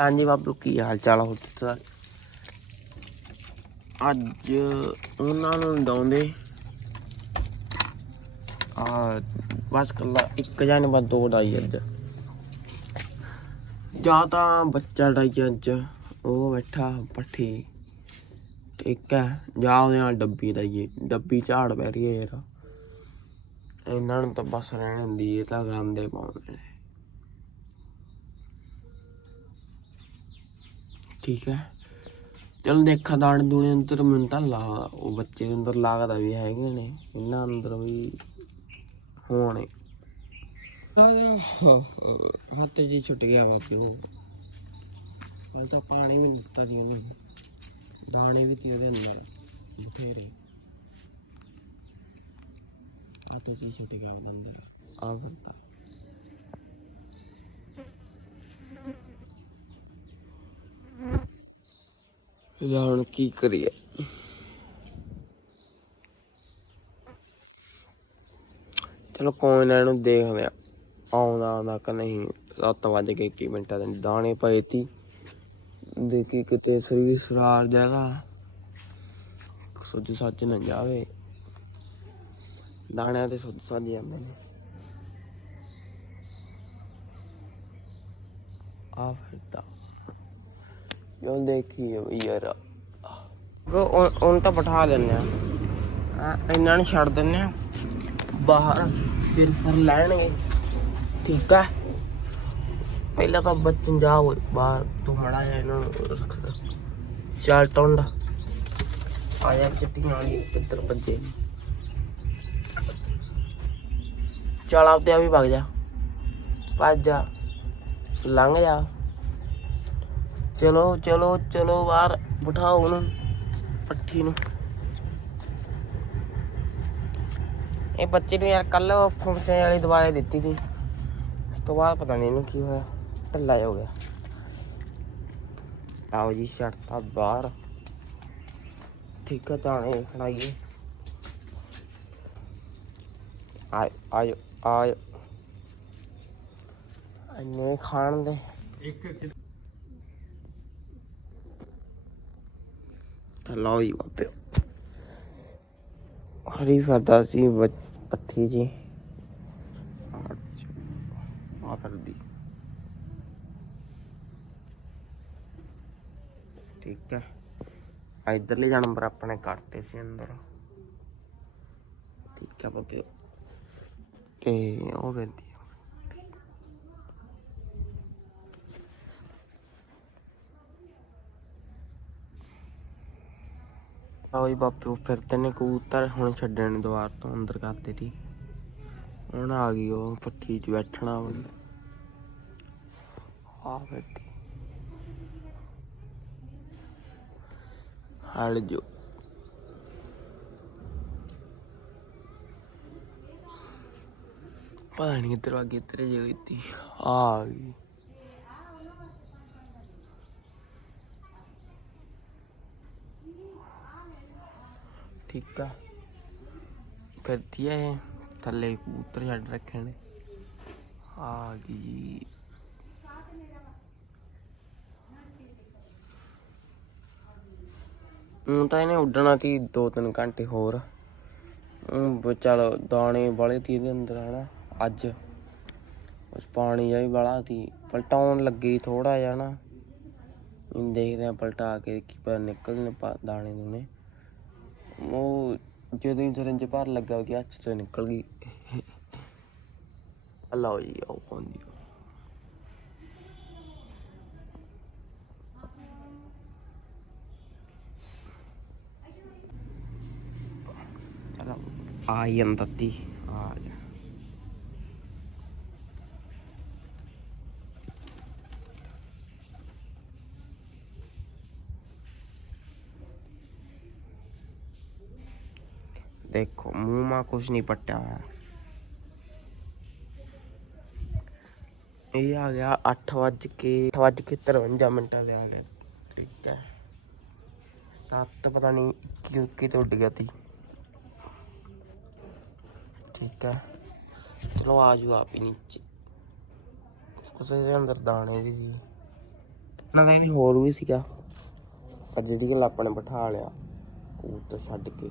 ਹਾਂਜੀ ਬਾਬੂ ਕੀ ਹਾਲ ਚਾਲ ਹੋ ਤੁਹਾਡਾ ਅੱਜ ਉਹਨਾਂ ਨੂੰ ਡਾਉਂਦੇ ਆ ਬਸ ਕੱਲਾ ਇੱਕ ਜਾਨ ਬਸ ਦੋ ਡਾਈ ਅੱਜ। ਜਾਂ ਤਾਂ ਬੱਚਾ ਡਾਈ ਅੱਜ ਉਹ ਬੈਠਾ ਪੱਠੀ। ਠੀਕ ਹੈ ਜਾਂ ਉਹਦੇ ਨਾਲ ਡੱਬੀ ਡਾਈਏ ਡੱਬੀ ਝਾੜ ਪੈ ਰਹੀ ਹੈ ਯਾਰ। ਇਹਨਾਂ ਨੂੰ ਤਾਂ ਬਸ ਰਹਿਣ ਹੁੰਦੀ ਇਹ ਤਾਂ ਗਾਂਦੇ ਪਾਉਂਦੇ ਨੇ। ਠੀਕ ਹੈ। ਚਲ ਦੇਖਾ ਦਾਣ ਦੂਣੇ ਅੰਦਰ ਮੈਨੂੰ ਤਾਂ ਲਾ ਉਹ ਬੱਚੇ ਦੇ ਅੰਦਰ ਲੱਗਦਾ ਵੀ ਹੈਗੇ ਨੇ ਇਹਨਾਂ ਅੰਦਰ ਵੀ ਹੋਣੇ। ਹੱਥ ਜੀ ਛੁੱਟ ਗਿਆ ਬਾਪੂ ਮੈਂ ਤਾਂ ਪਾਣੀ ਵੀ ਦਿੱਤਾ ਜੀ ਉਹਨੂੰ। ਦਾਣੇ ਵੀ ਤੀ ਉਹਦੇ ਅੰਦਰ ਬਥੇਰੇ। ਹੱਥ ਜੀ ਛੁੱਟ ਗਿਆ ਬੰਦੇ ਆ ਬੰਦਾ। ਇਹਦਾ ਹੁਣ ਕੀ ਕਰੀਏ? ਚਲੋ ਕੋਈ ਨਾ ਇਹਨੂੰ ਦੇਖਦੇ ਆ ਆਉਂਦਾ ਆਉਂਦਾ ਕਿ ਨਹੀਂ? 7 ਵਜੇ ਕੇ 21 ਮਿੰਟਾਂ ਦੇ ਦਾਣੇ ਪਏ ਤੀ। ਦੇਖੀ ਕਿਤੇ ਸਰੀਰ ਸਰਾਰ ਜਾਗਾ ਸੁੱਜ ਸੱਜ ਨਾ ਜਾਵੇ। ਦਾਣਿਆਂ ਤੇ ਸੁੱਜ ਸੱਜ ਜਾਂਦੇ ਨੇ। ਆ ਫਿਰਦਾ ਜੋ ਦੇਖੀ ਯਾਰ। ਬ్రో ਉਹਨ ਤਾਂ ਬਿਠਾ ਲੈਣੇ ਆ। ਇਹਨਾਂ ਨੂੰ ਛੱਡ ਦਿੰਨੇ ਆ। ਬਾਹਰ ਫਿਰ ਫਿਰ ਲੈਣਗੇ। ਠੀਕ ਆ। ਪਹਿਲਾਂ ਤਾਂ ਬੱਚਨ ਜਾ ਹੋਏ ਬਾਹਰ ਤੂੰ ਮੜਾ ਜਾ ਇਹਨਾਂ ਨੂੰ ਰੱਖਦਾ ਚੱਲ ਟੁੰਡ। ਆ ਜਾ ਚਿੱਟੀਆਂ ਵਾਲੀ ਇੱਧਰ ਭੱਜੇ। ਚੱਲ ਆਪਦੇ ਆ ਵੀ ਭੱਗ ਜਾ। ਭੱਜ ਜਾ। ਲੰਘ ਜਾ। ਚਲੋ ਚਲੋ ਚਲੋ, ਬਾਹਰ ਬਿਠਾਓ ਉਹਨੂੰ, ਪੱਠੀ ਨੂੰ। ਇਹ ਬੱਚੇ ਨੂੰ ਯਾਰ ਕੱਲ ਫੁੰਸੇ ਵਾਲੀ ਦਵਾਈ ਦਿੱਤੀ ਸੀ। ਉਸ ਤੋਂ ਬਾਅਦ ਪਤਾ ਨਹੀਂ ਇਹਨੂੰ ਕੀ ਹੋਇਆ, ਢਿੱਲਾ ਹੋ ਗਿਆ। ਆਓ ਜੀ ਛੱਡਤਾ ਬਾਹਰ। ਠੀਕ ਹੈ ਦਾਣੇ ਖਣਾਈਏ ਆ ਆਇਓ ਆਇਓ ਅੰਨੇ ਖਾਣ ਦੇ। ਤਾਂ ਲਓ ਜੀ ਬਾਬੇ। ਹਰੀ ਫਰਦਾ ਸੀ ਪੱਠੀ ਜੀ। ਆ ਠੀਕ ਹੈ। ਆ ਇਧਰਲੇ ਜਾਨਵਰ ਆਪਣੇ ਕੱਟਦੇ ਸੀ ਅੰਦਰ। ਠੀਕ ਹੈ ਬਾਬੇ। ਤੇ ਉਹ ਵੇਂਦੀ ਆਓ ਜੀ ਬਾਪੂ ਫਿਰਦੇ ਨੇ ਕਬੂਤਰ ਹੁਣ ਛੱਡਣ ਨੂੰ ਦੁਆਰ ਤੋਂ ਅੰਦਰ ਕਰਦੇ ਸੀ ਹੁਣ ਆ ਗਈ ਉਹ ਪੱਖੀ 'ਚ ਬੈਠਣਾ ਵਾਲੀ ਆ ਬੈਠੀ। ਹੜ ਜੋ। ਪਤਾ ਨਹੀਂ ਕਿੱਧਰ ਆ ਗਈ ਇੱਧਰ ਜੇ ਗਈ ਤੀ। ਆ ਗਈ। ਠੀਕ ਆ। ਫਿਰਦੀ ਆ ਇਹ। ਥੱਲੇ ਕਬੂਤਰ ਛੱਡ ਰੱਖੇ ਨੇ। ਆ ਗਈ ਹੁਣ ਤਾਂ ਇਹਨੇ ਉੱਡਣਾ ਤੀ 2-3 ਘੰਟੇ ਹੋਰ। ਊਂ ਚਲ ਦਾਣੇ ਵਾਲੇ ਤੀ ਇਹਦੇ ਅੰਦਰ ਹਨਾ। ਅੱਜ ਉਸ ਪਾਣੀ ਜਿਹਾ ਵੀ ਵਾਲਾ ਤੀ। ਪਲਟਾਉਣ ਲੱਗੀ ਥੋੜਾ ਜਿਹਾ ਨਾ ਦੇਖਦੇ ਆ ਪਲਟਾ ਕੇ ਕੀ ਪਤਾ ਨਿਕਲਣ ਪਾ ਦਾਣੇ ਦੂਣੇ। ਉਹ ਜਦੋਂ ਹੀ ਸਿਰੰਜ ਭਰ ਲੱਗਾ, ਉਹਦੀ ਅੱਛ ਤੋਂ ਨਿਕਲ ਗਈ। ਲਓ ਜੀ ਉਹ ਪਾਉਂਦੀ ਚਲੋ, ਆ ਆ ਜਾ। ਦੇਖੋ ਮੂੰਹ ਮਾ ਕੁਛ ਨਹੀਂ ਪੱਟਿਆ ਹੋਇਆ ਇਹ ਆ ਗਿਆ 8 ਵੱਜ ਕੇ 8 ਵੱਜ ਕੇ 53 ਮਿੰਟਾਂ ਦੇ ਆ ਗਿਆ ਠੀਕ ਹੈ ਸੱਤ ਪਤਾ ਨਹੀਂ ਕਿਉਂ ਕਿ ਉੱਡ ਗਿਆ ਤੀ ਠੀਕ ਹੈ ਚਲੋ ਆ ਜੂ ਆਪ ਹੀ ਨੀਚੇ ਕੁਛ ਇਹਦੇ ਅੰਦਰ ਦਾਣੇ ਵੀ ਸੀ ਨਾ ਤਾਂ ਹੋਰ ਵੀ ਸੀਗਾ ਪਰ ਜਿਹੜੀ ਗੱਲ ਆਪਾਂ ਨੇ ਬਿਠਾ ਲਿਆ ਉਹ ਤਾਂ ਛੱਡ ਕੇ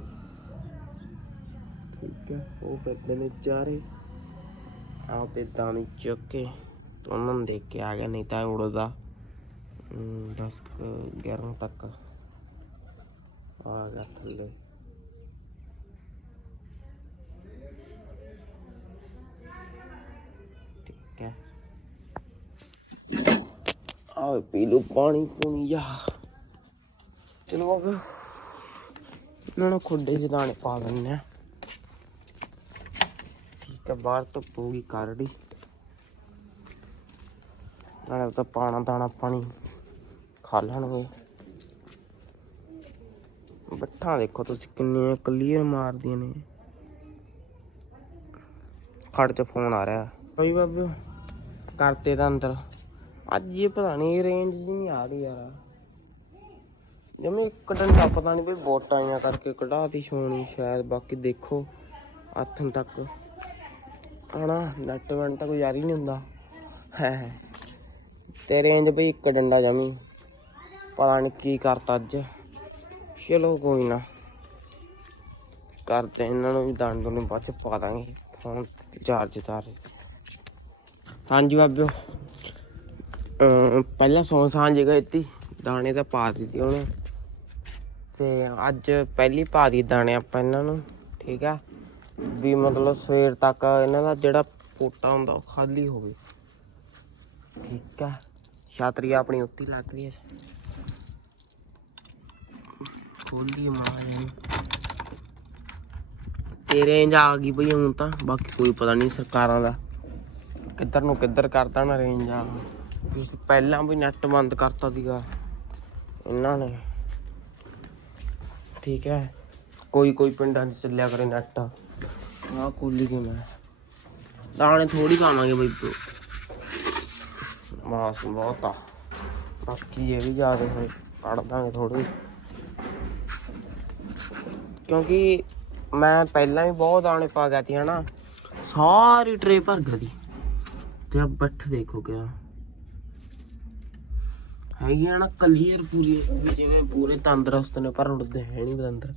ਠੀਕ ਹੈ। ਉਹ ਪੈਦੇ ਨੇ ਚਾਰੇ। ਆਹ ਤੇ ਦਾਣੀ ਚੁੱਕ ਕੇ ਉਹਨਾਂ ਨੂੰ ਦੇਖ ਕੇ ਆ ਗਿਆ, ਨਹੀਂ ਤਾਂ ਉੜਦਾ। 10 11 ਤੱਕ ਆ ਗਿਆ ਥੱਲੇ। ਠੀਕ ਹੈ। ਆਓ ਪੀ ਲਓ ਪਾਣੀ ਪੂਣੀ ਜਾ। ਚਲੋ ਆਵੇ ਇਹਨਾਂ ਨੂੰ ਖੁੱਡੇ ਚ ਦਾਣੇ ਪਾ ਦਿੰਦੇ ਆ ਹੈ ਬਾਹਰ ਤੋਂ ਪੂਗੀ ਕਰੜੀ ਨਾਲੇ ਤਾਂ ਪਾਣਾ ਦਾਣਾ ਪਾਣੀ ਖਾ ਲੈਣਗੇ। ਬੱਠਾਂ ਦੇਖੋ ਤੁਸੀਂ ਕਿੰਨੀਆਂ ਕਲੀਅਰ ਮਾਰਦੀਆਂ ਨੇ। ਖੜ ਚ ਫੋਨ ਆ ਰਿਹਾ। ਓਏ ਬਾਬੂ ਕਰਤੇ ਤਾਂ ਅੰਦਰ। ਅੱਜ ਇਹ ਪਤਾ ਨਹੀਂ ਰੇਂਜ ਜੀ ਨਹੀਂ ਆ ਰਹੀ ਯਾਰ। ਜਿਵੇਂ ਇੱਕ ਡੰਡਾ ਪਤਾ ਨਹੀਂ ਵੋਟਾਂ ਆਈਆਂ ਕਰਕੇ ਕਢਾਤੀ ਸੋਣੀ ਸ਼ਾਇਦ ਬਾਕੀ ਦੇਖੋ ਹੱਥਨ ਤੱਕ। ਆਣਾ ਨੈਟਵਰਕ ਤਾਂ ਕੋਈ ਯਾਰ ਹੀ ਨਹੀਂ ਹੁੰਦਾ। ਹੈ ਹੈ। ਤੇ ਰੇਂਜ ਬਈ ਇੱਕ ਡੰਡਾ ਜਮੀ। ਪਤਾ ਨਹੀਂ ਕੀ ਕਰਤਾ ਅੱਜ। ਚਲੋ ਕੋਈ ਨਾ। ਕਰਦੇ ਇਹਨਾਂ ਨੂੰ ਵੀ ਦੰਦ ਨੂੰ ਬਾਅਦ ਚ ਪਾ ਦਾਂਗੇ। ਫੋਨ ਚਾਰਜ ਤਾਰ ਹਾਂਜੀ ਬਾਬਿਓ। ਪਹਿਲਾਂ ਸੌ ਸਾਂਝ ਗਈ ਤੀ ਦਾਣੇ ਤਾਂ ਪਾ ਦਿੱਤੀ ਉਹਨੇ। ਤੇ ਅੱਜ ਪਹਿਲੀ ਪਾ ਦੀ ਦਾਣੇ ਆਪਾਂ ਇਹਨਾਂ ਨੂੰ। ਠੀਕ ਆ? ਵੀ ਮਤਲਬ ਸਵੇਰ ਤੱਕ ਇਹਨਾਂ ਦਾ ਜਿਹੜਾ ਪੋਟਾ ਹੁੰਦਾ ਉਹ ਖਾਲੀ ਹੋਵੇ। ਠੀਕ ਹੈ ਛਾਤਰੀ ਆਪਣੀ ਉੱਤੀ ਲੱਗ ਰਹੀ ਹੈ। ਖੋਲੀ ਮਾਰੇ ਤੇ ਰੇਂਜ ਆ ਗਈ ਬਈ ਹੁਣ ਤਾਂ। ਬਾਕੀ ਕੋਈ ਪਤਾ ਨਹੀਂ ਸਰਕਾਰਾਂ ਦਾ ਕਿੱਧਰ ਨੂੰ ਕਿੱਧਰ ਕਰਤਾ ਨਾ ਰੇਂਜ ਆ। ਤੁਸੀਂ ਪਹਿਲਾਂ ਵੀ ਨੈਟ ਬੰਦ ਕਰਤਾ ਸੀਗਾ। ਇਹਨਾਂ ਨੇ। ਠੀਕ ਹੈ। ਕੋਈ ਕੋਈ ਪਿੰਡਾਂ 'ਚ ਚੱਲਿਆ ਕਰੇ ਨੈਟ ਆਹ ਕੋਲੀ ਕੇ ਮੈਂ ਦਾਣੇ ਥੋੜੀ ਪਾਵਾਂਗੇ ਬਈ ਬਸ, ਬਹੁਤ ਆ। ਬਾਕੀ ਇਹ ਵੀ ਜ਼ਿਆਦਾ ਹੋਏ। ਕੱਢ ਦਾਂਗੇ ਥੋੜੀ ਕਿਉਂਕਿ ਮੈਂ ਪਹਿਲਾਂ ਹੀ ਬਹੁਤ ਦਾਣੇ ਪਾ ਗਿਆ ਸੀ ਹਨਾ ਸਾਰੀ ਟਰੇ ਭਰ ਗਈ ਤੇ ਆ ਬੱਠ ਦੇਖੋ ਕਿਆ ਹੈਗੀ ਨਾ ਕਲੀਅਰ ਪੂਰੀ, ਵੀ ਜਿਵੇਂ ਪੂਰੇ ਤੰਦਰੁਸਤ ਨੇ, ਪਰ ਉੱਡਦੇ ਹੈ ਨਹੀਂ ਬਦੰਦਰ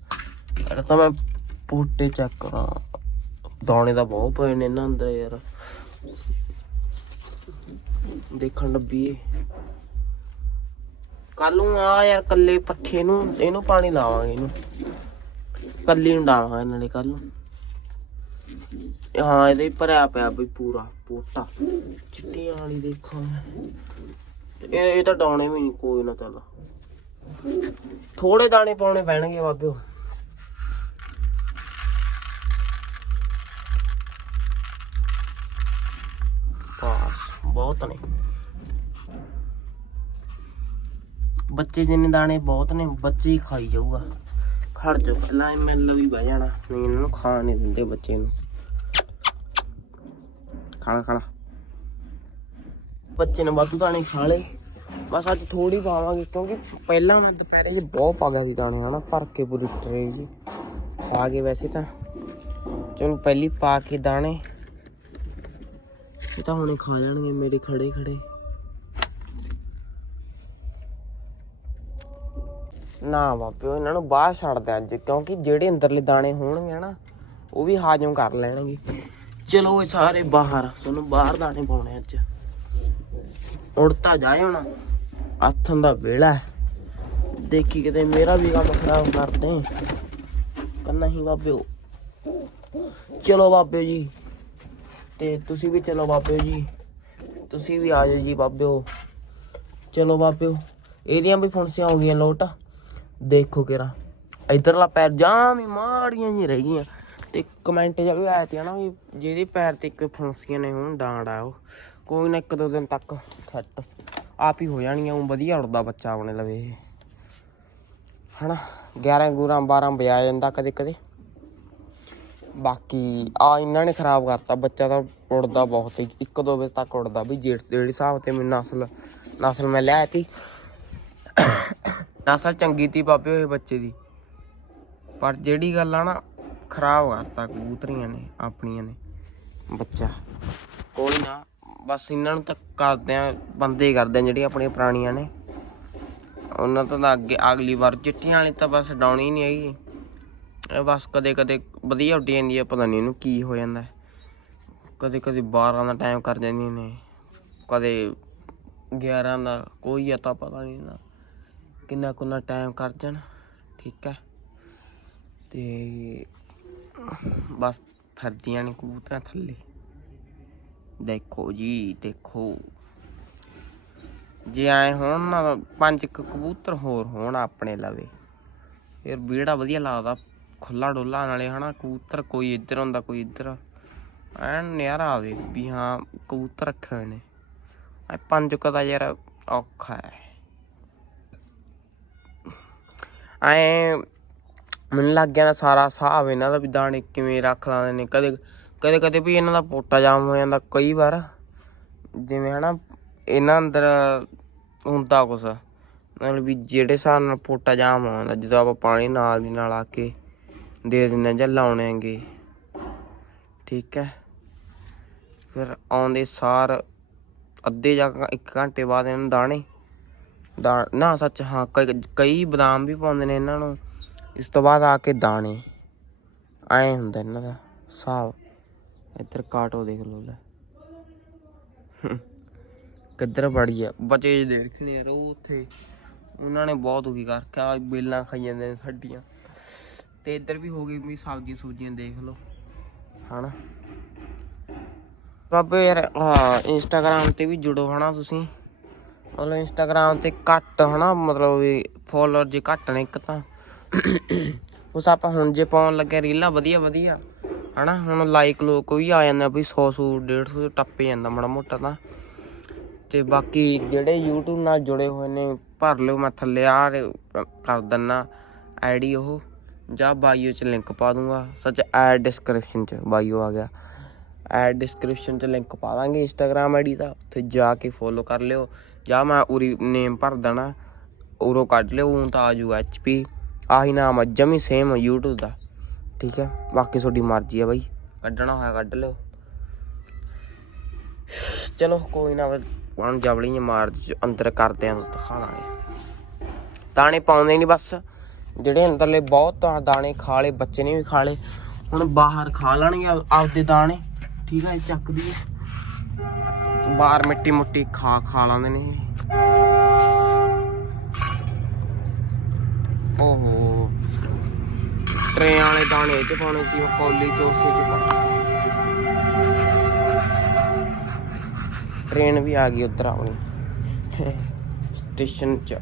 ਪਹਿਲਾਂ ਤਾਂ ਮੈਂ ਪੋਟੇ ਚੈੱਕ ਕਰਾਂ। ਦਾਣੇ ਤਾਂ ਬਹੁਤ ਪਏ ਨੇ ਇਹਨਾਂ ਅੰਦਰ ਯਾਰ। ਦੇਖਣ ਲੱਭੀਏ। ਕੱਲ ਨੂੰ ਆ ਯਾਰ ਕੱਲੇ ਪੱਠੇ ਨੂੰ, ਇਹਨੂੰ ਪਾਣੀ ਲਾਵਾਂਗੇ ਇਹਨੂੰ। ਕੱਲੀ ਨੂੰ ਡਾਵਾਂਗੇ ਨੇ ਕੱਲ ਨੂੰ। ਹਾਂ, ਇਹਦੇ ਭਰਿਆ ਪਿਆ ਬਈ ਪੂਰਾ ਪੋਟਾ ਚਿੱਟੀਆਂ ਵਾਲੀ ਦੇਖੋ। ਇਹ ਇਹ ਤਾਂ ਡਾਉਣੇ ਵੀ ਨਹੀਂ ਕੋਈ ਨਾ ਚੱਲ। ਥੋੜੇ ਦਾਣੇ ਪਾਉਣੇ ਪੈਣਗੇ ਬਾਬਿਓ ਬਹੁਤ ਨੇ। ਬੱਚੇ ਜਿੰਨੇ ਦਾਣੇ ਬਹੁਤ ਨੇ, ਬੱਚੇ ਹੀ ਖਾਈ ਜਾਊਗਾ। ਖੜ ਜਾ, ਪਹਿਲਾਂ ਐਮਐਲ ਵੀ ਬਹਿ ਜਾਣਾ, ਨਹੀਂ ਇਹਨਾਂ ਨੂੰ ਖਾਣ ਨਹੀਂ ਦਿੰਦੇ ਬੱਚੇ ਨੂੰ। ਖਾਲਾ ਖਾਲਾ ਬੱਚੇ ਨੇ ਵਾਧੂ ਦਾਣੇ ਖਾ ਲਏ। ਬਸ ਅੱਜ ਥੋੜੀ ਪਾਵਾਂਗੇ, ਕਿਉਂਕਿ ਪਹਿਲਾਂ ਮੈਂ ਦੁਪਹਿਰੇ 'ਚ ਬਹੁਤ ਪਾ ਗਿਆ ਸੀ ਦਾਣੇ, ਹਨਾ, ਭਰ ਕੇ ਪੂਰੀ ਟਰੇ ਜੀ। ਪਾ ਕੇ ਵੈਸੇ ਤਾਂ। ਚਲੋ, ਪਹਿਲੀ ਪਾ ਕੇ ਦਾਣੇ। ਇਹ ਤਾਂ ਹੁਣੇ ਖਾ ਜਾਣਗੇ ਮੇਰੇ ਖੜੇ ਖੜੇ। ਨਾ ਬਾਪਿਓ ਇਹਨਾਂ ਨੂੰ ਬਾਹਰ ਛੱਡਦੇ ਅੱਜ ਕਿਉਂਕਿ ਜਿਹੜੇ ਅੰਦਰਲੇ ਦਾਣੇ ਹੋਣਗੇ ਨਾ ਉਹ ਵੀ ਹਾਜ਼ਮ ਕਰ ਲੈਣਗੇ। ਚਲੋ ਇਹ ਸਾਰੇ ਬਾਹਰ ਤੁਹਾਨੂੰ ਬਾਹਰ ਦਾਣੇ ਪਾਉਣੇ ਅੱਜ। ਉੜਤਾ ਜਾਏ ਹੁਣ। ਹੱਥਾਂ ਦਾ ਵੇਲਾ। ਦੇਖੀ ਕਿਤੇ ਮੇਰਾ ਵੀ ਕੰਮ ਖਰਾਬ ਕਰ ਦੇ ਕੰਨਾ ਹੀ ਬਾਬਿਓ ਚਲੋ ਬਾਬਿਓ ਜੀ। ਤੇ ਤੁਸੀਂ ਵੀ ਚਲੋ ਬਾਬਿਓ ਜੀ। ਤੁਸੀਂ ਵੀ ਆ ਜਾਓ ਜੀ ਬਾਬਿਓ। ਚਲੋ ਬਾਬਿਓ, ਇਹਦੀਆਂ ਵੀ ਫੁੰਸੀਆਂ ਹੋ ਗਈਆਂ ਲੋਟ। ਦੇਖੋ ਕਿਰਾ ਇਧਰਲਾ ਪੈਰ ਜਾਮ ਹੀ ਮਾੜੀਆਂ ਜੀ ਰਹਿ ਗਈਆਂ। ਤੇ ਕਮੈਂਟ ਜਿਹਾ ਵੀ ਆਇਆ ਤੇ ਨਾ ਵੀ ਜਿਹਦੇ ਪੈਰ ਤੇ ਇੱਕ ਫੁੰਸੀਆਂ ਨੇ ਹੁਣ ਡਾਂਡ ਆ ਉਹ, ਕੋਈ ਨਾ ਇੱਕ ਦੋ ਦਿਨ ਤੱਕ ਸੈੱਟ ਆਪ ਹੀ ਹੋ ਜਾਣੀਆਂ ਉਹ ਵਧੀਆ ਉੜਦਾ ਬੱਚਾ ਆਪਣੇ ਲਵੇ ਇਹ। ਹਨਾ 11 ਗੁਰਾਂ 12 ਵਜਾ ਜਾਂਦਾ ਕਦੇ ਕਦੇ। ਬਾਕੀ ਆ ਇਹਨਾਂ ਨੇ ਖਰਾਬ ਕਰਤਾ, ਬੱਚਾ ਤਾਂ ਉੜਦਾ ਬਹੁਤ ਹੀ। ਇੱਕ ਦੋ ਵਜੇ ਤੱਕ ਉੜਦਾ ਵੀ ਜੇਠ ਦੇ ਹਿਸਾਬ ਤੇ ਮੈਨੂੰ ਨਸਲ ਨਸਲ ਮੈਂ ਲਿਆ ਤੀ ਨਸਲ ਚੰਗੀ ਤੀ ਬਾਬੇ ਹੋਏ ਬੱਚੇ ਦੀ। ਪਰ ਜਿਹੜੀ ਗੱਲ ਆ ਨਾ, ਖਰਾਬ ਕਰਤਾ ਕਬੂਤਰੀਆਂ ਨੇ, ਆਪਣੀਆਂ ਨੇ। ਬੱਚਾ। ਕੋਈ ਨਾ, ਬਸ ਇਹਨਾਂ ਨੂੰ ਤਾਂ ਕਰਦੇ ਆ, ਬੰਦੇ ਹੀ ਕਰਦੇ ਆ, ਜਿਹੜੀਆਂ ਆਪਣੀਆਂ ਪੁਰਾਣੀਆਂ ਨੇ। ਉਹਨਾਂ ਤੋਂ ਤਾਂ ਅੱਗੇ, ਅਗਲੀ ਵਾਰ ਚਿੱਟੀਆਂ ਵਾਲੀ ਤਾਂ ਬਸ ਡਾਉਣੀ ਨਹੀਂ ਹੈਗੀ। ਬਸ ਕਦੇ ਕਦੇ ਵਧੀਆ ਉੱਡ ਜਾਂਦੀ ਹੈ ਪਤਾ ਨਹੀਂ ਇਹਨੂੰ ਕੀ ਹੋ ਜਾਂਦਾ। ਕਦੇ ਕਦੇ 12 ਦਾ ਟਾਈਮ ਕਰ ਜਾਂਦੀਆਂ ਨੇ, ਕਦੇ 11 ਦਾ, ਕੋਈ ਅਤਾ ਪਤਾ ਨਹੀਂ ਨਾ ਕਿੰਨਾ ਕੁਨਾ ਟਾਈਮ ਕਰ ਜਾਣ, ਠੀਕ ਹੈ ਤੇ ਬਸ ਫਿਰਦੀਆਂ ਨੇ ਕਬੂਤਰਾਂ ਥੱਲੇ। ਦੇਖੋ ਜੀ, ਦੇਖੋ। ਜੇ ਆਏ ਹੋਣ ਨਾ, ਪੰਜ ਕਬੂਤਰ ਹੋਰ ਹੋਣ ਆਪਣੇ ਲਵੇ। ਫਿਰ ਵਿਹੜਾ ਵਧੀਆ ਲੱਗਦਾ। ਖੁੱਲਾ ਡੋਲਾ ਨਾਲੇ ਹਨਾ, ਕਬੂਤਰ ਕੋਈ ਇੱਧਰ ਹੁੰਦਾ ਕੋਈ ਇੱਧਰ। ਐਨ ਨਿਆਰਾ ਆਵੇ ਵੀ ਹਾਂ, ਕਬੂਤਰ ਰੱਖੇ ਹੋਏ ਨੇ। ਐ ਪੰਜ ਕੁ ਯਾਰ ਔਖਾ ਹੈ ਐ ਮੈਨੂੰ ਲੱਗ ਗਿਆ ਨਾ ਸਾਰਾ ਹਿਸਾਬ ਇਹਨਾਂ ਦਾ ਵੀ ਦਾਣੇ ਕਿਵੇਂ ਰੱਖ ਲਾਉਂਦੇ ਨੇ। ਕਦੇ ਕਦੇ ਕਦੇ ਵੀ ਇਹਨਾਂ ਦਾ ਪੋਟਾ ਜਾਮ ਹੋ ਜਾਂਦਾ ਕਈ ਵਾਰ। ਜਿਵੇਂ, ਹਨਾ, ਇਹਨਾਂ ਅੰਦਰ ਹੁੰਦਾ ਕੁਛ। ਮਤਲਬ ਵੀ ਜਿਹੜੇ ਹਿਸਾਬ ਨਾਲ ਪੋਟਾ ਜਾਮ ਹੋ ਜਾਂਦਾ, ਜਦੋਂ ਆਪਾਂ ਪਾਣੀ ਨਾਲ ਦੀ ਨਾਲ ਆ ਕੇ ਦੇ ਦਿੰਦੇ ਹਾਂ ਜਾਂ ਲਾਉਣੇ ਹੈਗੇ। ਠੀਕ ਹੈ। ਫਿਰ ਆਉਂਦੇ ਸਾਰ ਅੱਧੇ ਜਾਂ ਇੱਕ ਘੰਟੇ ਬਾਅਦ ਇਹਨਾਂ ਨੂੰ ਦਾਣੇ। ਦਾ, ਨਾ ਸੱਚ, ਹਾਂ, ਕਈ ਬਦਾਮ ਵੀ ਪਾਉਂਦੇ ਨੇ ਇਹਨਾਂ ਨੂੰ। ਇਸ ਤੋਂ ਬਾਅਦ ਆ ਕੇ ਦਾਣੇ। ਐ ਹੁੰਦਾ ਇਹਨਾਂ ਦਾ ਹਿਸਾਬ। ਇੱਧਰ ਕਾਟੋ ਦੇਖ ਲਓ ਲੈ। ਕਿੱਧਰ ਬੜੀ ਆ। ਬਚੇ ਦੇਖਣੇ ਯਾਰ ਉਹ ਉੱਥੇ। ਉਹਨਾਂ ਨੇ ਬਹੁਤ ਦੁਖੀ ਕਰਕਾ ਬੇਲਾਂ ਖਾਈ ਜਾਂਦੇ ਨੇ ਸਾਡੀਆਂ। ਤੇ ਇੱਧਰ ਵੀ ਹੋ ਗਈ ਵੀ ਸਬਜ਼ੀ ਸੂਜੀਆਂ ਦੇਖ ਲਓ। ਹਨਾ? ਬਾਬੇ ਯਾਰ, ਹਾਂ ਇੰਸਟਾਗ੍ਰਾਮ ਤੇ ਵੀ ਜੁੜੋ ਹਨਾ ਤੁਸੀਂ। ਮਤਲਬ ਇੰਸਟਾਗ੍ਰਾਮ ਤੇ ਘੱਟ ਹਨਾ, ਮਤਲਬ ਵੀ ਫੋਲੋਅਰ ਜੇ ਘੱਟ ਨੇ ਇੱਕ ਤਾਂ। ਉਸ ਆਪਾਂ ਹੁਣ ਜੇ ਪਾਉਣ ਲੱਗੇ ਰੀਲਾਂ, ਵਧੀਆ ਵਧੀਆ। ਹਨਾ, ਹੁਣ ਲਾਈਕ ਲੋਕ ਵੀ ਆ ਜਾਂਦੇ ਆ ਵੀ 100 100 150 ਟੱਪੇ ਜਾਂਦਾ ਮਾੜਾ ਮੋਟਾ ਤਾਂ। ਤੇ ਬਾਕੀ ਜਿਹੜੇ YouTube ਨਾਲ ਜੁੜੇ ਹੋਏ ਨੇ, ਭਰ ਲਿਓ ਮੈਂ ਥੱਲੇ ਆ ਕਰ ਦਿੰਨਾ ਆਈਡੀ ਉਹ। ਜਾਂ ਬਾਇਓ ਚ ਲਿੰਕ ਪਾ ਦੂੰਗਾ। ਸੱਚ ਐਡ ਡਿਸਕ੍ਰਿਪਸ਼ਨ ਚ ਬਾਇਓ ਆ ਗਿਆ। ਐਡ ਡਿਸਕ੍ਰਿਪਸ਼ਨ ਚ ਲਿੰਕ ਪਾ ਦਾਂਗੇ ਇੰਸਟਾਗ੍ਰam ਆਈਡੀ ਦਾ। ਉੱਥੇ ਜਾ ਕੇ ਫੋਲੋ ਕਰ ਲਿਓ। ਜਾਂ ਮੈਂ ਉਰੀ ਨੇਮ ਭਰ ਦੇਣਾ। ਉਰੋਂ ਕੱਢ ਲਿਓ ਉਹ ਤਾਂ ਆ ਜੂਗਾ ਐਚਪੀ ਆਹੀ ਨਾਮ ਆ, ਜਮੀ ਸੇਮ YouTube ਦਾ। ਠੀਕ ਹੈ ਬਾਕੀ ਤੁਹਾਡੀ ਮਰਜ਼ੀ ਆ ਬਾਈ। ਕੱਢਣਾ ਹੋਇਆ ਕੱਢ ਲਿਓ। ਚਲੋ ਕੋਈ ਨਾ, ਬਸ ਹੁਣ ਜਵਲੀਆਂ ਮਾਰ ਅੰਦਰ ਕਰਦੇ ਆਂ, ਦਿਖਾ ਲਾਂਗੇ ਦਾਣੇ ਪਾਉਂਦੇ ਨਹੀਂ ਬਸ। ਜਿਹੜੇ ਅੰਦਰਲੇ ਬਹੁਤ ਦਾਣੇ ਖਾ ਲਏ, ਬੱਚੇ ਨੇ ਵੀ ਖਾ ਲਏ। ਹੁਣ ਬਾਹਰ ਖਾ ਲੈਣਗੇ ਆਪਦੇ ਦਾਣੇ। ਠੀਕ ਹੈ ਚੱਕਦੀ ਬਾਹਰ ਮਿੱਟੀ ਮੁੱਟੀ ਖਾ ਖਾ ਲਾਂਦੇ ਨੇ ਓਹੋ। ਟਰੇ ਵਾਲੇ ਦਾਣੇ ਇਹ ਚ ਪਾਉਣੇ ਸੀ, ਉਹ ਕੌਲੀ ਚ ਪਾ। ਟ੍ਰੇਨ ਵੀ ਆ ਗਈ ਉਧਰ ਆਉਣੀ ਸਟੇਸ਼ਨ ਚ।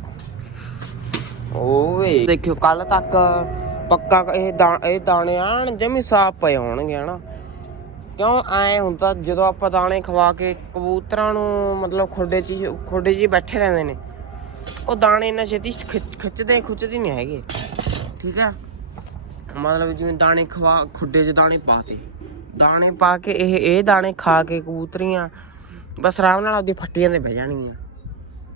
ਓਏ। ਦੇਖਿਓ ਕੱਲ ਤੱਕ ਪੱਕਾ ਇਹ ਇਹ ਦਾਣੇ ਆਣ ਜਮੀ ਸਾਫ਼ ਪਏ ਹੋਣਗੇ, ਹਨਾ। ਕਿਉਂ? ਐ ਹੁੰਦਾ, ਜਦੋਂ ਆਪਾਂ ਦਾਣੇ ਖਵਾ ਕੇ ਕਬੂਤਰਾਂ ਨੂੰ ਮਤਲਬ ਖੁੱਡੇ 'ਚ ਹੀ- 'ਚ ਬੈਠੇ ਰਹਿੰਦੇ ਨੇ, ਉਹ ਦਾਣੇ ਇੰਨਾ ਛੇਤੀ ਖਿੱਚ- ਖਿੱਚਦੇ, ਖੁੱਚਦੇ ਨਹੀਂ ਹੈਗੇ। ਠੀਕ ਆ? ਮਤਲਬ ਜਿਵੇਂ ਦਾਣੇ ਖਵਾ ਖੁੱਡੇ 'ਚ ਦਾਣੇ ਪਾਤੇ ਦਾਣੇ ਪਾ ਕੇ ਇਹ ਇਹ ਦਾਣੇ ਖਾ ਕੇ ਕਬੂਤਰੀਆਂ ਬਸ ਆਰਾਮ ਨਾਲ ਆਪਦੀ ਫੱਟੀਆਂ ਤੇ ਬਹਿ ਜਾਣਗੀਆਂ।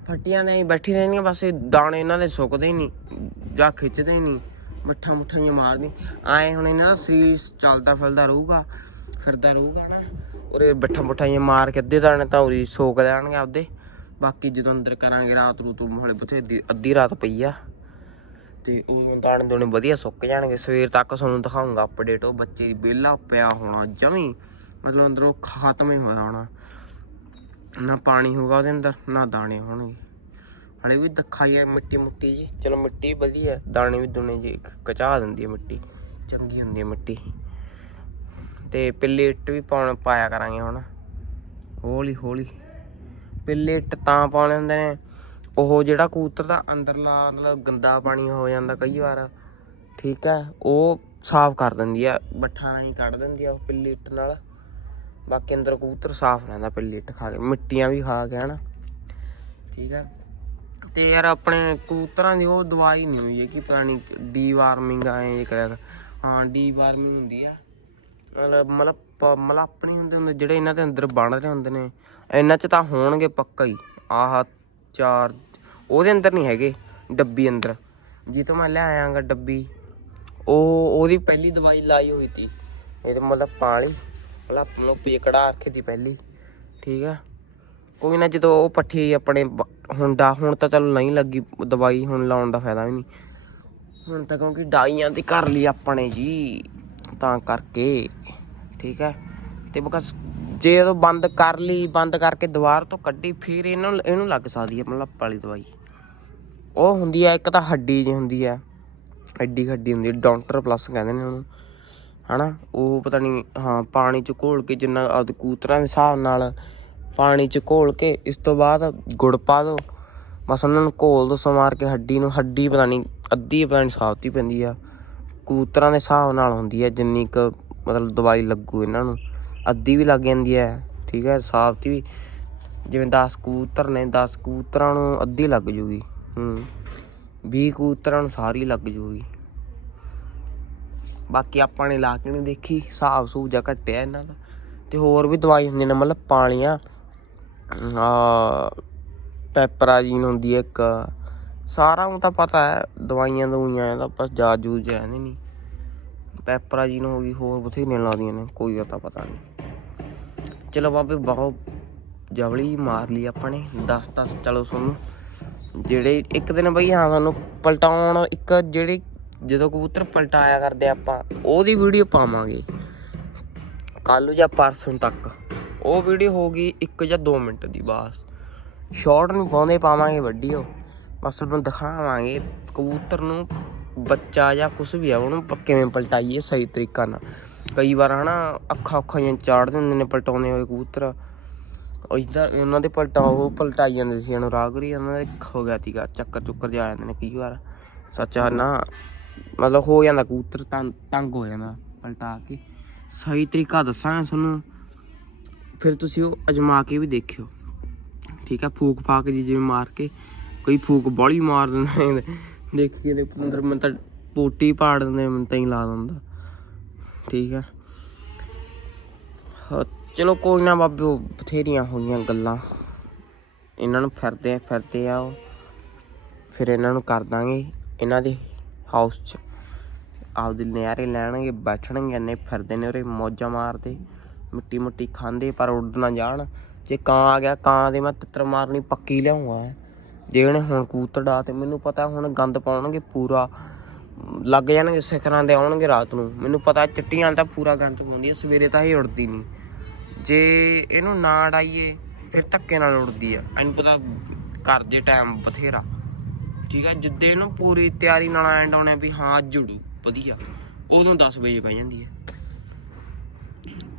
ਫੱਟੀਆਂ ਨੇ ਬੈਠੀ ਰਹਿੰਦੀਆਂ, ਬਸ ਇਹ ਦਾਣੇ ਇਹਨਾਂ ਦੇ ਸੁੱਕਦੇ ਹੀ ਨਹੀਂ, ਜਾਂ ਖਿੱਚਦੇ ਹੀ ਨਹੀਂ, ਮਿੱਠਾ ਮੁੱਠਾ ਜਿਹਾ ਮਾਰਦੀ। ਆਏ ਹੁਣ ਇਹਨਾਂ ਦਾ ਸਰੀਰ ਚੱਲਦਾ ਫਿਰਦਾ ਰਹੂਗਾ ਫਿਰਦਾ ਰਹੂਗਾ ਨਾ ਉਰੇ ਬੱਠਾ ਮੁੱਠਾ ਜਿਹਾ ਮਾਰ ਕੇ ਅੱਧੇ ਦਾਣੇ ਤਾਂ ਉਰੀ ਸੋਕ ਲੈਣਗੇ ਆਪਦੇ। ਬਾਕੀ ਜਦੋਂ ਅੰਦਰ ਕਰਾਂਗੇ ਰਾਤ ਰੂ ਤੂੰ ਹਲੇ ਬਥੇ ਅੱਧੀ ਰਾਤ ਪਈ ਆ। ਤੇ ਉਹ ਦਾਣੇ ਦੋਣੇ ਵਧੀਆ ਸੁੱਕ ਜਾਣਗੇ। ਸਵੇਰ ਤੱਕ ਤੁਹਾਨੂੰ ਦਿਖਾਉਂਗਾ ਅਪਡੇਟ ਉਹ ਬੱਚੇ ਦੀ ਵਿਹਲਾ ਪਿਆ ਹੋਣਾ ਜਮੀ। ਮਤਲਬ ਅੰਦਰੋਂ ਖਤਮ ਹੀ ਹੋਇਆ ਹੋਣਾ। ਨਾ ਪਾਣੀ ਹੋਗਾ ਉਹਦੇ ਅੰਦਰ, ਨਾ ਦਾਣੇ ਹੋਣਗੇ। ਹਲੇ ਵੀ ਦਿਖਾਈ ਹੈ ਮਿੱਟੀ ਮੁੱਟੀ ਜੀ। ਚਲੋ ਮਿੱਟੀ ਵਧੀਆ ਦਾਣੇ ਵੀ ਦੁਨੇ ਜੀ ਕਚਾ ਦਿੰਦੀ ਹੈ ਮਿੱਟੀ, ਚੰਗੀ ਹੁੰਦੀ ਹੈ ਮਿੱਟੀ। ਤੇ ਪਿੱਲੇ ਇੱਟ ਵੀ ਪਾਉਣ ਪਾਇਆ ਕਰਾਂਗੇ ਹੁਣ। ਹੌਲੀ ਹੌਲੀ। ਪਿੱਲੇ ਇੱਟ ਤਾਂ ਪਾਉਣੇ ਹੁੰਦੇ ਨੇ, ਉਹ ਜਿਹੜਾ ਕਬੂਤਰ ਦਾ ਅੰਦਰਲਾ ਮਤਲਬ ਗੰਦਾ ਪਾਣੀ ਹੋ ਜਾਂਦਾ ਕਈ ਵਾਰ, ਠੀਕ ਹੈ, ਉਹ ਸਾਫ਼ ਕਰ ਦਿੰਦੀ ਆ, ਬੱਠਾ ਨਾਲ ਕੱਢ ਦਿੰਦੀ ਆ ਉਹ ਪਿੱਲੀ ਇੱਟ ਨਾਲ। ਬਾਕੀ ਅੰਦਰ ਕਬੂਤਰ ਸਾਫ਼ ਰਹਿੰਦਾ ਪਿੱਲੀ ਇੱਟ ਖਾ ਕੇ, ਮਿੱਟੀਆਂ ਵੀ ਖਾ ਕੇ, ਹਨਾ। ਠੀਕ ਹੈ ਤੇ ਯਾਰ ਆਪਣੇ ਕਬੂਤਰਾਂ ਦੀ ਉਹ ਦਵਾਈ ਨਹੀਂ ਹੋਈ ਹੈ ਕਿ ਪਤਾ ਨਹੀਂ ਡੀ ਵਾਰਮਿੰਗ ਆਏ ਇਹ ਕਰਿਆ ਹਾਂ ਡੀ ਵਾਰਮਿੰਗ ਹੁੰਦੀ ਆ। ਮਤਲਬ ਮਤਲਬ ਪ- ਮਤਲਬ ਆਪਣੇ ਹੁੰਦੇ ਹੁੰਦੇ, ਜਿਹੜੇ ਇਹਨਾਂ ਦੇ ਅੰਦਰ ਬਣ ਰਹੇ ਹੁੰਦੇ ਨੇ, ਇਹਨਾਂ ਚ ਤਾਂ ਹੋਣਗੇ ਪੱਕਾ ਹੀ। ਆਹ ਚਾਰ, ਉਹਦੇ ਅੰਦਰ ਨਹੀਂ ਹੈਗੇ, ਡੱਬੀ ਅੰਦਰ। ਜਿੱਥੋਂ ਮੈਂ ਲੈ ਆਇਆਗਾ ਡੱਬੀ। ਉਹ, ਉਹਦੀ ਪਹਿਲੀ ਦਵਾਈ ਲਾਈ ਹੋਈ ਤੀ। ਇਹ ਤਾਂ ਮਤਲਬ ਪਾਲੀ। ਮਤਲਬ ਆਪਾਂ ਨੂੰ ਪੇ ਕਢਾ ਰੱਖੀ ਦੀ ਪਹਿਲੀ, ਠੀਕ ਆ? ਕੋਈ ਨਾ ਜਦੋਂ ਉਹ ਪੱਠੀ ਆਪਣੇ ਹੁੰਦਾ, ਹੁਣ ਤਾਂ ਚਲੋ ਨਹੀਂ ਲੱਗੀ ਦਵਾਈ, ਹੁਣ ਲਾਉਣ ਦਾ ਫਾਇਦਾ ਵੀ ਨਹੀਂ। ਹੁਣ ਤਾਂ ਕਿਉਂਕਿ ਡਾਈਆਂ ਦੀ ਕਰ ਲਈ ਆਪਣੇ ਜੀ, ਤਾਂ ਕਰਕੇ, ਠੀਕ ਹੈ ਤੇ ਬਸ ਜੇ ਉਹ ਬੰਦ ਕਰ ਲਈ, ਬੰਦ ਕਰਕੇ ਦੁਬਾਰ ਤੋਂ ਕੱਢੀ, ਫਿਰ ਇਹਨਾਂ ਇਹਨੂੰ ਲੱਗ ਸਕਦੀ ਹੈ ਮਤਲਬ ਵਾਲੀ ਦਵਾਈ। ਉਹ ਹੁੰਦੀ ਹੈ ਇੱਕ ਤਾਂ ਹੱਡੀ ਜਿਹੀ ਹੁੰਦੀ ਹੈ ਐਡੀ ਹੱਡੀ ਹੁੰਦੀ ਹੈ ਡਾਕਟਰ ਪਲੱਸ ਕਹਿੰਦੇ ਨੇ ਉਹਨੂੰ। ਹਨਾ? ਉਹ ਪਤਾ ਨਹੀਂ ਹਾਂ, ਪਾਣੀ ਚ ਘੋਲ ਕੇ ਜਿੰਨਾ ਆਦ ਕੂਤਰਾਂ ਦੇ ਹਿਸਾਬ ਨਾਲ ਪਾਣੀ ਚ ਘੋਲ ਕੇ ਇਸ ਤੋਂ ਬਾਅਦ ਗੁੜ ਪਾ ਦੋ। ਬਸ ਉਹਨਾਂ ਨੂੰ ਘੋਲ ਦੋ, ਸਮਾਰ ਕੇ ਹੱਡੀ ਨੂੰ, ਹੱਡੀ ਪਤਾ ਨਹੀਂ ਅੱਧੀ ਪਤਾ ਨਹੀਂ ਸਾਫਤੀ ਪੈਂਦੀ ਆ। ਕੂਤਰਾ ਦੇ ਹਿਸਾਬ ਨਾਲ ਹੁੰਦੀ ਹੈ ਜਿੰਨੀ ਕੁ ਮਤਲਬ ਦਵਾਈ ਲੱਗੂ ਇਹਨਾਂ ਨੂੰ। ਅੱਧੀ ਵੀ ਲੱਗ ਜਾਂਦੀ ਹੈ ਠੀਕ ਹੈ ਸਾਫਤੀ ਵੀ। ਜਿਵੇਂ 10 ਕਬੂਤਰ ਨੇ 10 ਕਬੂਤਰਾਂ ਨੂੰ ਅੱਧੀ ਲੱਗ ਜੂਗੀ, ਹੂੰ। 20 ਕਬੂਤਰਾਂ ਨੂੰ ਸਾਰੀ ਲੱਗ ਜੂਗੀ। ਬਾਕੀ ਆਪਾਂ ਨੇ ਲਾ ਕੇ ਨਹੀਂ ਦੇਖੀ, ਹਿਸਾਬ ਸੂਬ ਜਾਂ ਘਟਿਆ ਇਹਨਾਂ ਦਾ। ਤੇ ਹੋਰ ਵੀ ਦਵਾਈ ਹੁੰਦੀਆਂ ਨੇ, ਮਤਲਬ ਪਾਲੀਆਂ ਆ, ਪੈਪਰਾਜੀਨ ਹੁੰਦੀ ਹੈ ਇੱਕ। ਸਾਰਾ ਨੂੰ ਤਾਂ ਪਤਾ ਹੈ, ਦਵਾਈਆਂ ਦਵਾਈਆਂ ਇਹਦਾ ਬਸ ਜਾ ਜੂਜ ਰਹਿੰਦੇ ਨਹੀਂ ਪੈਪਰਾਜੀਨ ਹੋ ਗਈ, ਹੋਰ ਬਥੇਰੀਆਂ ਲਾਉਂਦੀਆਂ ਨੇ, ਕੋਈ ਤਾਂ ਪਤਾ ਨਹੀਂ। ਚਲੋ ਬਾਬੇ, ਬਹੁਤ ਜਵਲੀ ਮਾਰ ਲਈ ਆਪਾਂ ਨੇ 10 10 ਚਲੋ ਸੁਣੋ ਜਿਹੜੇ ਇੱਕ ਦਿਨ ਬਈ ਹਾਂ, ਤੁਹਾਨੂੰ ਪਲਟਾਉਣ, ਇੱਕ ਜਿਹੜੇ ਜਦੋਂ ਕਬੂਤਰ ਪਲਟਾਇਆ ਕਰਦੇ ਆਪਾਂ, ਉਹਦੀ ਵੀਡੀਓ ਪਾਵਾਂਗੇ। ਕੱਲ ਜਾਂ ਪਰਸੋਂ ਤੱਕ। ਉਹ ਵੀਡੀਓ ਹੋਗੀ 1 ਜਾਂ 2 ਮਿੰਟ ਦੀ ਬਸ। ਸ਼ਾਰਟ ਨਹੀਂ ਪਾਉਂਦੇ ਪਾਵਾਂਗੇ ਵੀਡੀਓ ਬਸ ਉਹਨੂੰ ਦਿਖਾਵਾਂਗੇ ਕਬੂਤਰ ਨੂੰ ਬੱਚਾ ਜਾਂ ਕੁਝ ਵੀ ਆ, ਉਹਨੂੰ ਕਿਵੇਂ ਪਲਟਾਈਏ ਸਹੀ ਤਰੀਕਾ ਨਾਲ। ਕਈ ਵਾਰ ਹਨਾ, ਅੱਖਾਂ ਅੱਖਾਂ ਜਾਂ ਚਾੜ ਦਿੰਦੇ ਨੇ ਪਲਟਾਉਂਦੇ ਹੋਏ ਕਬੂਤਰ। ਉਹ ਇੱਧਰ ਉਹਨਾਂ ਦੇ ਪਲਟਾ, ਉਹ ਪਲਟਾਈ ਜਾਂਦੇ ਸੀ, ਇਹਨੂੰ ਰਾਗਰੀ ਉਹਨਾਂ ਦੇ ਹੋ ਗਿਆ ਸੀਗਾ, ਚੱਕਰ ਚੁੱਕਰ ਜਾ ਜਾਂਦੇ ਨੇ ਕਈ ਵਾਰ। ਸੱਚਾ ਨਾ ਮਤਲਬ ਹੋ ਜਾਂਦਾ ਕਬੂਤਰ ਤੰਗ ਤੰਗ ਹੋ ਜਾਂਦਾ ਪਲਟਾ ਕੇ। ਸਹੀ ਤਰੀਕਾ ਦੱਸਾਂਗਾ ਤੁਹਾਨੂੰ, ਫਿਰ ਤੁਸੀਂ ਉਹ ਅਜਮਾ ਕੇ ਵੀ ਦੇਖਿਓ। ਠੀਕ ਆ, ਫੂਕ ਫਾਕ ਜੀ ਜਿਵੇਂ ਮਾਰ ਕੇ, ਕੋਈ ਫੂਕ ਬਾਲੀ ਮਾਰ ਦਿੰਦਾ ਦੇਖੀ ਇਹਦੇ ਅੰਦਰ ਮੈਂ ਤਾਂ ਪੋਟੀ ਪਾੜ ਦਿੰਦੇ ਮੈਂ ਤਾਂ ਹੀ ਲਾ ਦਿੰਦਾ ਠੀਕ ਆ। ਚਲੋ ਕੋਈ ਨਾ ਬਾਬੇ ਬਥੇਰੀਆਂ ਹੋਈਆਂ ਗੱਲਾਂ। ਇਹਨਾਂ ਨੂੰ ਫਿਰਦੇ ਫਿਰਦੇ ਆ ਉਹ। ਫਿਰ ਇਹਨਾਂ ਨੂੰ ਕਰ ਦਾਂਗੇ। ਇਹਨਾਂ ਦੇ ਹਾਊਸ 'ਚ। ਆਪਦੇ ਨਿਆਰੇ ਲੈਣਗੇ, ਬੈਠਣਗੇ, ਇੰਨੇ ਫਿਰਦੇ ਨੇ ਉਰੇ, ਮੌਜਾਂ ਮਾਰਦੇ, ਮਿੱਟੀ ਮੁੱਟੀ ਖਾਂਦੇ, ਪਰ ਉੱਡ ਨਾ ਜਾਣ। ਜੇ ਕਾਂ ਆ ਗਿਆ, ਕਾਂ ਦੇ ਮੈਂ ਤਿੱਤਰ ਮਾਰਨੀ ਪੱਕੀ ਲਿਆਉਂਗਾ। ਜੇ ਉਹਨੇ ਹੁਣ ਕਬੂਤਰ ਡਾ ਤੇ ਮੈਨੂੰ ਪਤਾ ਹੁਣ ਗੰਦ ਪਾਉਣਗੇ ਪੂਰਾ। ਲੱਗ ਜਾਣਗੇ ਸਿਖਰਾਂ ਦੇ ਆਉਣਗੇ ਰਾਤ ਨੂੰ। ਮੈਨੂੰ ਪਤਾ ਚਿੱਟੀਆਂ ਤਾਂ ਪੂਰਾ ਗੰਦ ਪਾਉਂਦੀ ਹੈ ਸਵੇਰੇ ਤਾਂ ਇਹ ਉੜਦੀ ਨਹੀਂ। ਜੇ ਇਹਨੂੰ ਨਾ ਡਾਈਏ ਫਿਰ ਧੱਕੇ ਨਾਲ ਉੜਦੀ ਆ। ਇਹਨੂੰ ਪਤਾ ਘਰ ਦੇ ਟਾਈਮ ਬਥੇਰਾ। ਠੀਕ ਹੈ ਜਿੱਦੇ ਇਹਨੂੰ ਪੂਰੀ ਤਿਆਰੀ ਨਾਲ ਐਂਡ ਆਉਣੇ ਵੀ ਹਾਂ, ਅੱਜ ਉੜੂ ਵਧੀਆ। ਉਦੋਂ 10 ਵਜੇ ਪੈ ਜਾਂਦੀ ਹੈ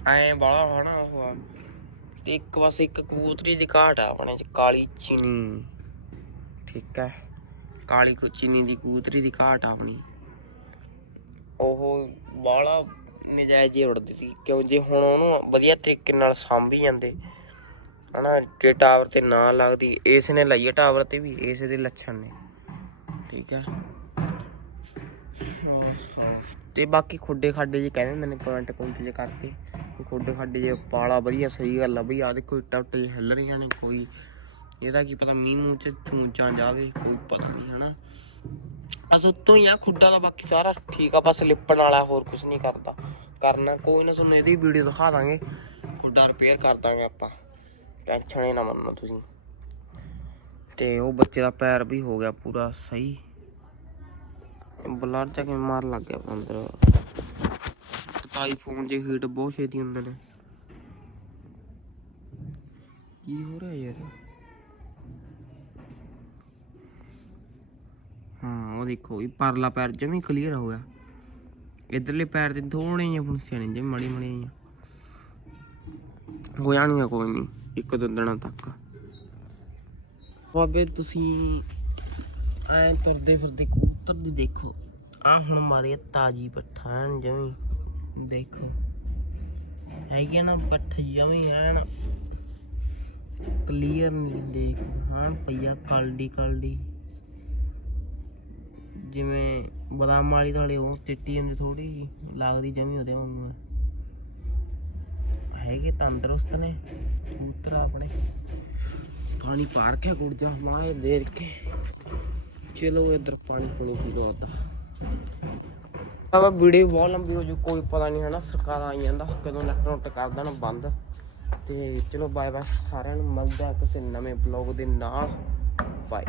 ਐਂ ਬਾਲਾ ਹਨਾ ਉਹ ਤੇ ਇੱਕ ਬਸ ਇੱਕ ਕਬੂਤਰੀ ਦੀ ਘਾਟ ਆ ਆਪਣੇ ਚ, ਕਾਲੀ ਚੀਨੀ। ਠੀਕ ਹੈ ਕਾਲੀ ਕੋ ਚੀਨੀ ਦੀ ਕਬੂਤਰੀ ਦੀ ਘਾਟ ਆ ਆਪਣੀ। ਉਹ ਬਾਲਾ ਨਜਾਇਜ਼ ਹੀ ਉੜਦੀ ਸੀ, ਕਿਉਂ ਜੇ ਹੁਣ ਉਹਨੂੰ ਵਧੀਆ ਤਰੀਕੇ ਨਾਲ ਸਾਂਭੀ ਜਾਂਦੇ। ਹਨਾ, ਜੇ ਟਾਵਰ ਤੇ ਨਾ ਲੱਗਦੀ, ਇਸ ਨੇ ਲਾਈਏ ਟਾਵਰ ਤੇ ਵੀ, ਇਸ ਦੇ ਲੱਛਣ ਨੇ। ਠੀਕ ਹੈ। ਤੇ ਬਾਕੀ ਖੁੱਡੇ ਖਾਡੇ ਜੇ ਕਹਿੰਦੇ ਹੁੰਦੇ ਨੇ ਕਮੈਂਟ ਜੇ ਕਰਕੇ ਵੀ ਖਾਡੇ ਜੇ ਪਾਲਾ ਵਧੀਆ, ਸਹੀ ਗੱਲ ਆ ਬਈ। ਆ ਦੇਖੋ ਇੱਟਾਂ ਉੱਟੇ ਜਿਹੇ ਹਿੱਲ ਰਹੀਆਂ ਨੇ ਕੋਈ। ਇਹਦਾ ਕੀ ਪਤਾ ਮੀਂਹ ਮੂੰਹ ਚ ਚੂੰਚਾਂ ਜਾਵੇ, ਕੋਈ ਪਤਾ ਨਹੀਂ, ਹਨਾ। ਅਸ ਉੱਤੋਂ ਹੀ ਆ, ਖੁੱਡਾ ਦਾ ਬਾਕੀ ਸਾਰਾ ਠੀਕ ਆ, ਬਸ ਲਿਪਣ ਵਾਲਾ ਹੋਰ ਕੁਝ ਨਹੀਂ ਕਰਦਾ। ਕਰਨਾ ਕੋਈ ਨਾ, ਤੁਹਾਨੂੰ ਇਹਦੀ ਵੀਡੀਓ ਦਿਖਾ ਦਾਂਗੇ। ਖੁੱਡਾ ਰਿਪੇਅਰ ਕਰ ਦਾਂਗੇ ਆਪਾਂ। ਟੈਨਸ਼ਨ ਹੀ ਨਾ ਮੰਨੋ ਤੁਸੀਂ। ਤੇ ਉਹ ਬੱਚੇ ਦਾ ਪੈਰ ਵੀ ਹੋ ਗਿਆ ਪੂਰਾ ਸਹੀ। ਬਲਰ ਚ ਮਾਰ ਲੱਗ ਗਿਆ ਅੰਦਰ। ਆਈਫੋਨ ਜੇ ਹੀਟ ਬਹੁਤ ਛੇਤੀ ਹੁੰਦੇ ਨੇ। ਕੀ ਹੋ ਰਿਹਾ ਯਾਰ? ਹਾਂ ਉਹ ਦੇਖੋ ਇਹ ਪਰਲਾ ਪੈਰ ਜਮੀ ਕਲੀਅਰ ਹੋ ਗਿਆ। ਇਧਰਲੇ ਪੈਰ ਤੇ ਥੋੜੇ ਜਿਹੀਆਂ ਫੁੰਸੀਆਂ ਨੇ ਜਿਵੇਂ ਮੜੀ ਮੜੀ ਜਿਹੀਆਂ ਹੋ ਕੋਈ ਨਹੀਂ ਇੱਕ ਦੋ ਦਿਨਾਂ ਤੱਕ। ਬਾਬੇ ਤੁਸੀਂ ਐ ਤੁਰਦੇ ਫਿਰਦੇ ਕਬੂਤਰ ਦੀ ਦੇਖੋ। ਆ ਹੁਣ ਮਾਰੀ ਤਾਜੀ ਪਠਾਨ ਜਮੀ। ਦੇਖੋ। ਹੈਗੀ ਨਾ ਪੱਠ ਜਮੀ ਐਨ ਕਲੀਅਰ ਨਹੀਂ ਦੇਖ ਹਾਂ ਪਈਆ ਕਲਡੀ ਕਲਡੀ। ਜਿਵੇਂ ਬਦਾਮ ਵਾਲੀ ਥਾਲੇ ਉਹ ਚਿੱਟੀ ਹੁੰਦੀ ਥੋੜੀ ਜੀ, ਲੱਗਦੀ ਜਮੀ ਉਹਦੇ ਵਾਂਗੂ ਹੈਗੇ ਤੰਦਰੁਸਤ ਨੇ, ਕਬੂਤਰ ਆਪਣੇ। ਪਾਣੀ ਪਾਰ ਕੇ ਗੁੜ ਜਾ ਮਾਏ ਦੇਰ ਕੇ। ਚਲੋ ਇਧਰ ਪਾਣੀ ਪੂਣੀ ਪੀ ਲਓ ਅੱਧਾ। ਆਵਾ ਵੀਡੀਓ ਬਹੁਤ ਲੰਬੀ ਹੋ ਜੂ, ਕੋਈ ਪਤਾ ਨਹੀਂ ਹਨਾ, ਸਰਕਾਰ ਆਈ ਜਾਂਦਾ ਕਦੋਂ ਲੈਫਟ ਨੋਟ ਕਰ ਦੇਣ ਬੰਦ। ਤੇ ਚਲੋ ਬਾਏ ਬਾਏ ਸਾਰਿਆਂ ਨੂੰ ਮਿਲਦਾ ਕਿਸੇ ਨਵੇਂ ਬਲੌਗ ਦੇ ਨਾਲ। ਬਾਏ